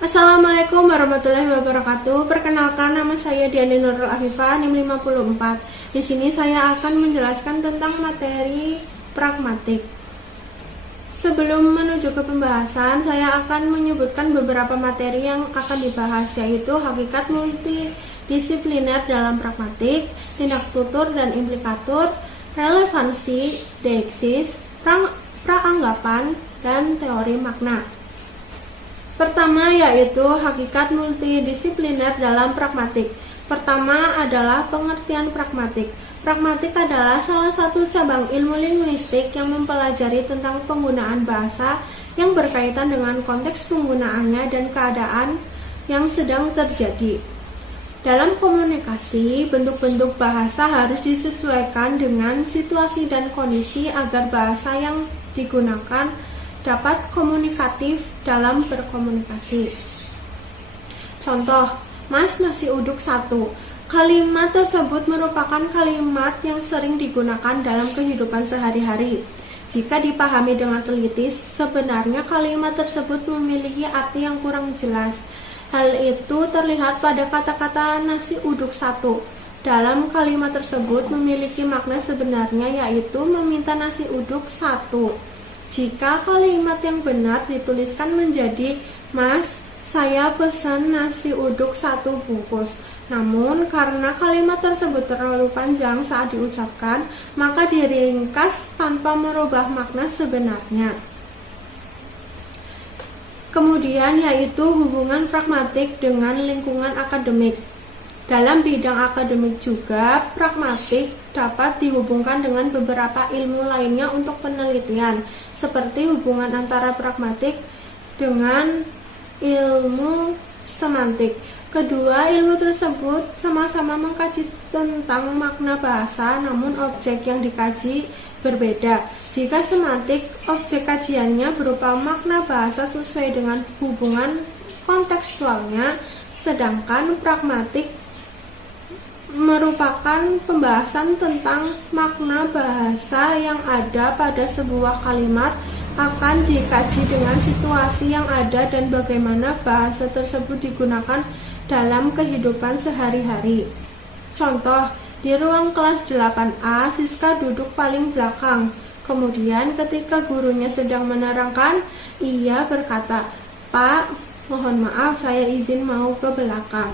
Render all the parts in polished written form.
Assalamualaikum warahmatullahi wabarakatuh. Perkenalkan, nama saya Diani Nurul Afifah, NIM 54. Di sini saya akan menjelaskan tentang materi pragmatik. Sebelum menuju ke pembahasan, saya akan menyebutkan beberapa materi yang akan dibahas, yaitu hakikat multidisipliner dalam pragmatik, tindak tutur dan implikatur, relevansi, deiksis, praanggapan, dan teori makna. Pertama yaitu hakikat multidisipliner dalam pragmatik. Pertama adalah pengertian pragmatik. Pragmatik adalah salah satu cabang ilmu linguistik yang mempelajari tentang penggunaan bahasa yang berkaitan dengan konteks penggunaannya dan keadaan yang sedang terjadi. Dalam komunikasi, bentuk-bentuk bahasa harus disesuaikan dengan situasi dan kondisi agar bahasa yang digunakan dapat komunikatif dalam berkomunikasi. Contoh, Mas nasi uduk 1. Kalimat tersebut merupakan kalimat yang sering digunakan dalam kehidupan sehari-hari. Jika dipahami dengan teliti, sebenarnya kalimat tersebut memiliki arti yang kurang jelas. Hal itu terlihat pada kata-kata nasi uduk 1. Dalam kalimat tersebut memiliki makna sebenarnya, yaitu meminta nasi uduk 1. Jika kalimat yang benar dituliskan menjadi, Mas, saya pesan nasi uduk 1 bungkus. Namun, karena kalimat tersebut terlalu panjang saat diucapkan, maka diringkas tanpa merubah makna sebenarnya. Kemudian yaitu hubungan pragmatik dengan lingkungan akademik. Dalam bidang akademik juga, pragmatik dapat dihubungkan dengan beberapa ilmu lainnya untuk penelitian, seperti hubungan antara pragmatik dengan ilmu semantik. Kedua ilmu tersebut sama-sama mengkaji tentang makna bahasa, namun objek yang dikaji berbeda. Jika semantik, objek kajiannya berupa makna bahasa sesuai dengan hubungan kontekstualnya, sedangkan pragmatik merupakan pembahasan tentang makna bahasa yang ada pada sebuah kalimat, akan dikaji dengan situasi yang ada dan bagaimana bahasa tersebut digunakan dalam kehidupan sehari-hari. Contoh, di ruang kelas 8A, Siska duduk paling belakang. Kemudian ketika gurunya sedang menerangkan, ia berkata, "Pak, mohon maaf, saya izin mau ke belakang."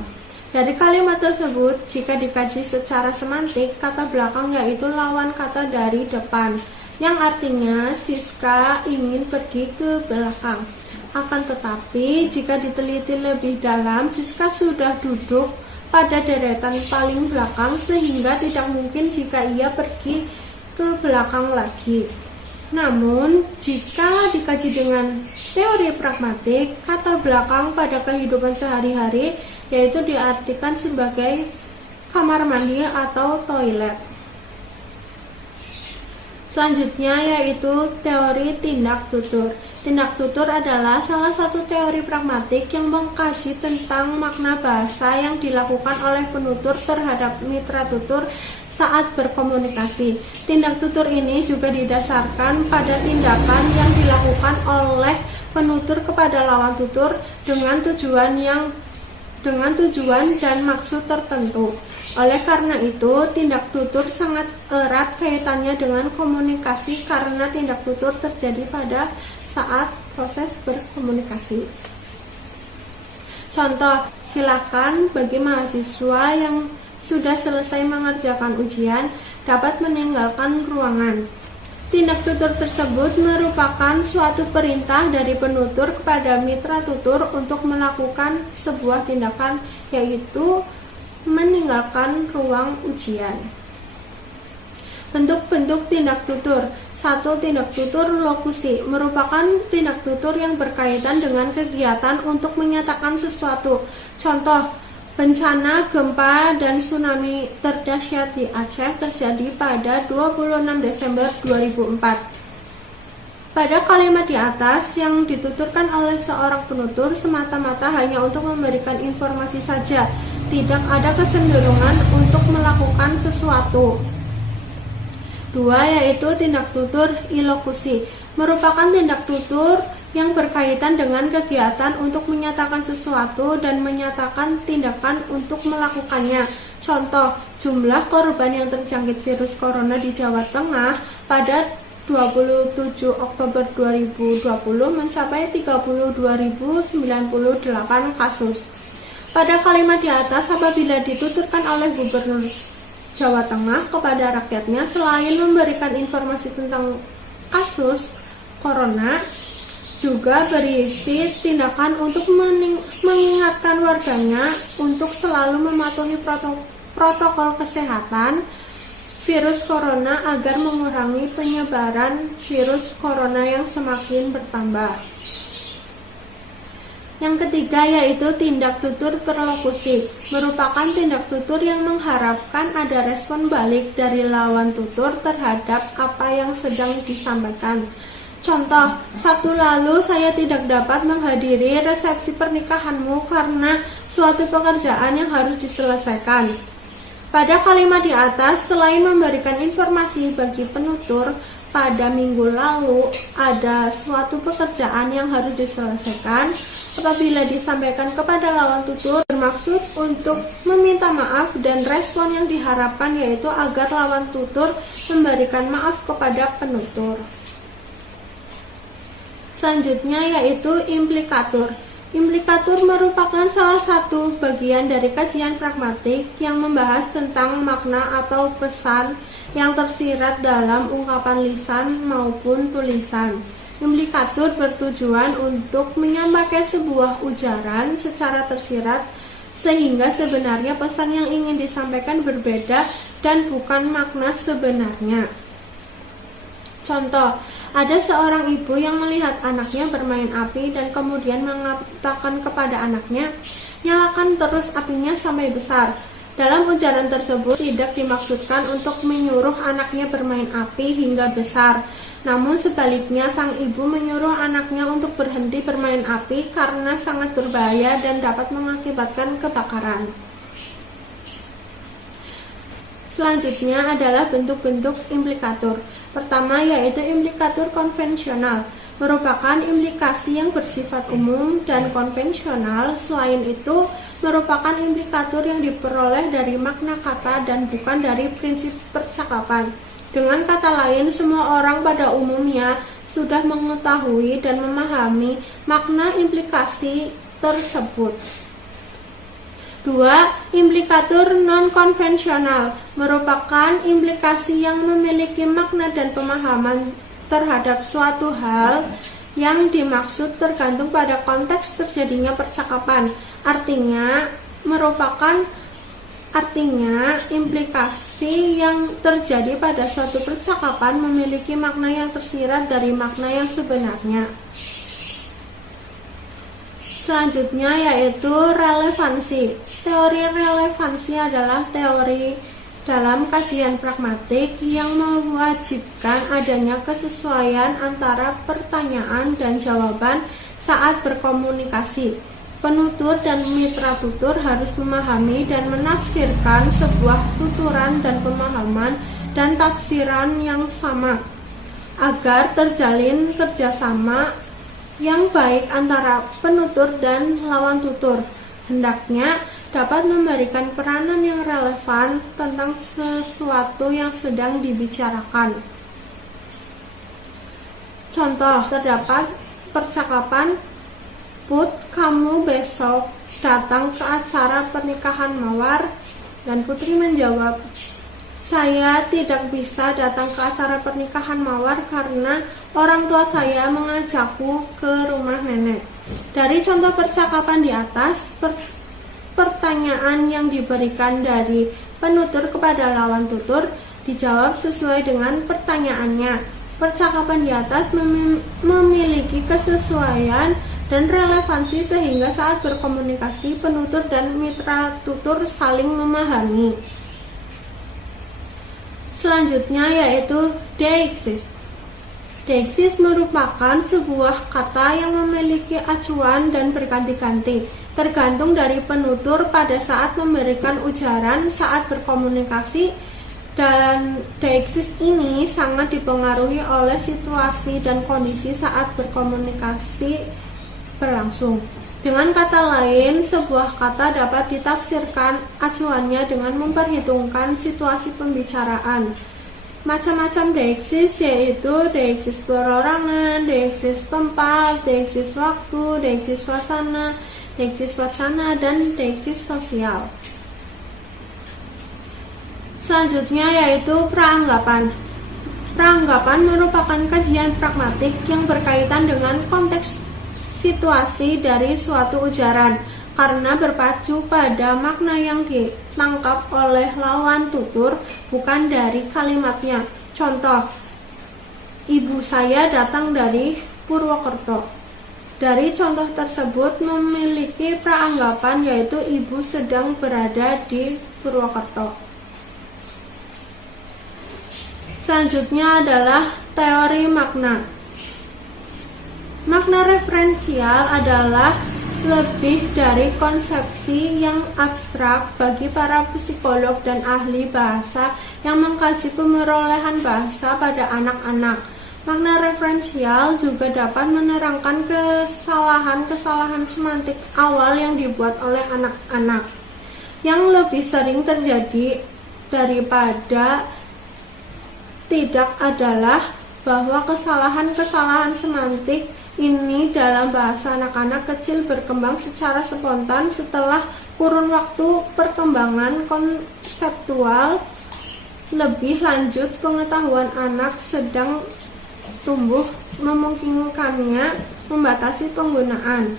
Dari kalimat tersebut, jika dikaji secara semantik, kata belakang yaitu lawan kata dari depan, yang artinya Siska ingin pergi ke belakang. Akan tetapi, jika diteliti lebih dalam, Siska sudah duduk pada deretan paling belakang sehingga tidak mungkin jika ia pergi ke belakang lagi. Namun, jika dikaji dengan teori pragmatik, kata belakang pada kehidupan sehari-hari yaitu diartikan sebagai kamar mandi atau toilet. Selanjutnya yaitu teori tindak tutur. Tindak tutur adalah salah satu teori pragmatik yang mengkaji tentang makna bahasa yang dilakukan oleh penutur terhadap mitra tutur saat berkomunikasi. Tindak tutur ini juga didasarkan pada tindakan yang dilakukan oleh penutur kepada lawan tutur dengan tujuan dan maksud tertentu. Oleh karena itu, tindak tutur sangat erat kaitannya dengan komunikasi karena tindak tutur terjadi pada saat proses berkomunikasi. Contoh, silakan bagi mahasiswa yang sudah selesai mengerjakan ujian dapat meninggalkan ruangan. Tindak tutur tersebut merupakan suatu perintah dari penutur kepada mitra tutur untuk melakukan sebuah tindakan, yaitu meninggalkan ruang ujian. Bentuk-bentuk tindak tutur. 1. Tindak tutur lokusi merupakan tindak tutur yang berkaitan dengan kegiatan untuk menyatakan sesuatu. Contoh, bencana gempa dan tsunami terdahsyat di Aceh terjadi pada 26 Desember 2004. Pada kalimat di atas yang dituturkan oleh seorang penutur semata-mata hanya untuk memberikan informasi saja, tidak ada kecenderungan untuk melakukan sesuatu. 2. Yaitu tindak tutur ilokusi, merupakan tindak tutur yang berkaitan dengan kegiatan untuk menyatakan sesuatu dan menyatakan tindakan untuk melakukannya. Contoh, jumlah korban yang terjangkit virus corona di Jawa Tengah pada 27 Oktober 2020 mencapai 32.098 kasus. Pada kalimat di atas, apabila dituturkan oleh Gubernur Jawa Tengah kepada rakyatnya, selain memberikan informasi tentang kasus corona, juga berisi tindakan untuk mengingatkan warganya untuk selalu mematuhi protokol kesehatan virus corona agar mengurangi penyebaran virus corona yang semakin bertambah. Yang ketiga yaitu tindak tutur perlokusi, merupakan tindak tutur yang mengharapkan ada respon balik dari lawan tutur terhadap apa yang sedang disampaikan. Contoh, Sabtu lalu saya tidak dapat menghadiri resepsi pernikahanmu karena suatu pekerjaan yang harus diselesaikan. Pada kalimat di atas, selain memberikan informasi bagi penutur, pada minggu lalu ada suatu pekerjaan yang harus diselesaikan. Apabila disampaikan kepada lawan tutur, bermaksud untuk meminta maaf dan respon yang diharapkan yaitu agar lawan tutur memberikan maaf kepada penutur. Selanjutnya yaitu implikatur. Implikatur merupakan salah satu bagian dari kajian pragmatik yang membahas tentang makna atau pesan yang tersirat dalam ungkapan lisan maupun tulisan. Implikatur bertujuan untuk menyampaikan sebuah ujaran secara tersirat sehingga sebenarnya pesan yang ingin disampaikan berbeda dan bukan makna sebenarnya. Contoh, ada seorang ibu yang melihat anaknya bermain api dan kemudian mengatakan kepada anaknya, "Nyalakan terus apinya sampai besar." Dalam ujaran tersebut tidak dimaksudkan untuk menyuruh anaknya bermain api hingga besar. Namun sebaliknya sang ibu menyuruh anaknya untuk berhenti bermain api karena sangat berbahaya dan dapat mengakibatkan kebakaran. Selanjutnya adalah bentuk-bentuk implikatur. Pertama yaitu implikatur konvensional, merupakan implikasi yang bersifat umum dan konvensional. Selain itu, merupakan implikatur yang diperoleh dari makna kata dan bukan dari prinsip percakapan. Dengan kata lain, semua orang pada umumnya sudah mengetahui dan memahami makna implikasi tersebut. 2. Implikatur non-konvensional merupakan implikasi yang memiliki makna dan pemahaman terhadap suatu hal yang dimaksud tergantung pada konteks terjadinya percakapan. Artinya implikasi yang terjadi pada suatu percakapan memiliki makna yang tersirat dari makna yang sebenarnya. Selanjutnya yaitu relevansi. Teori relevansi adalah teori dalam kajian pragmatik yang mewajibkan adanya kesesuaian antara pertanyaan dan jawaban saat berkomunikasi. Penutur dan mitra tutur harus memahami dan menafsirkan sebuah tuturan dan pemahaman dan tafsiran yang sama agar terjalin kerjasama yang baik antara penutur dan lawan tutur. Hendaknya dapat memberikan peranan yang relevan tentang sesuatu yang sedang dibicarakan. Contoh, terdapat percakapan, "Put, kamu besok datang ke acara pernikahan Mawar?" Dan Putri menjawab, "Saya tidak bisa datang ke acara pernikahan Mawar karena orang tua saya mengajakku ke rumah nenek." Dari contoh percakapan di atas, pertanyaan yang diberikan dari penutur kepada lawan tutur dijawab sesuai dengan pertanyaannya. Percakapan di atas memiliki kesesuaian dan relevansi sehingga saat berkomunikasi penutur dan mitra tutur saling memahami. Selanjutnya yaitu deixis. Deixis merupakan sebuah kata yang memiliki acuan dan berganti-ganti, tergantung dari penutur pada saat memberikan ujaran saat berkomunikasi Dan deiksis ini sangat dipengaruhi oleh situasi dan kondisi saat berkomunikasi berlangsung. Dengan kata lain, sebuah kata dapat ditafsirkan acuannya dengan memperhitungkan situasi pembicaraan. Macam-macam deiksis yaitu deiksis perorangan, deiksis tempat, deiksis waktu, deiksis suasana, deiksis wacana, dan deiksis sosial. Selanjutnya yaitu peranggapan. Peranggapan merupakan kajian pragmatik yang berkaitan dengan konteks situasi dari suatu ujaran karena berpacu pada makna yang ditangkap oleh lawan tutur, bukan dari kalimatnya. Contoh, ibu saya datang dari Purwokerto. Dari contoh tersebut memiliki peranggapan yaitu ibu sedang berada di Purwokerto. Selanjutnya adalah teori makna. Makna referensial adalah lebih dari konsepsi yang abstrak bagi para psikolog dan ahli bahasa yang mengkaji pemerolehan bahasa pada anak-anak. Makna referensial juga dapat menerangkan kesalahan-kesalahan semantik awal yang dibuat oleh anak-anak, yang lebih sering terjadi daripada tidak adalah bahwa kesalahan-kesalahan semantik ini dalam bahasa anak-anak kecil berkembang secara spontan setelah kurun waktu perkembangan konseptual lebih lanjut. Pengetahuan anak sedang tumbuh memungkinkannya membatasi penggunaan.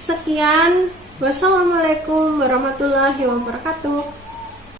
Sekian, wassalamualaikum warahmatullahi wabarakatuh.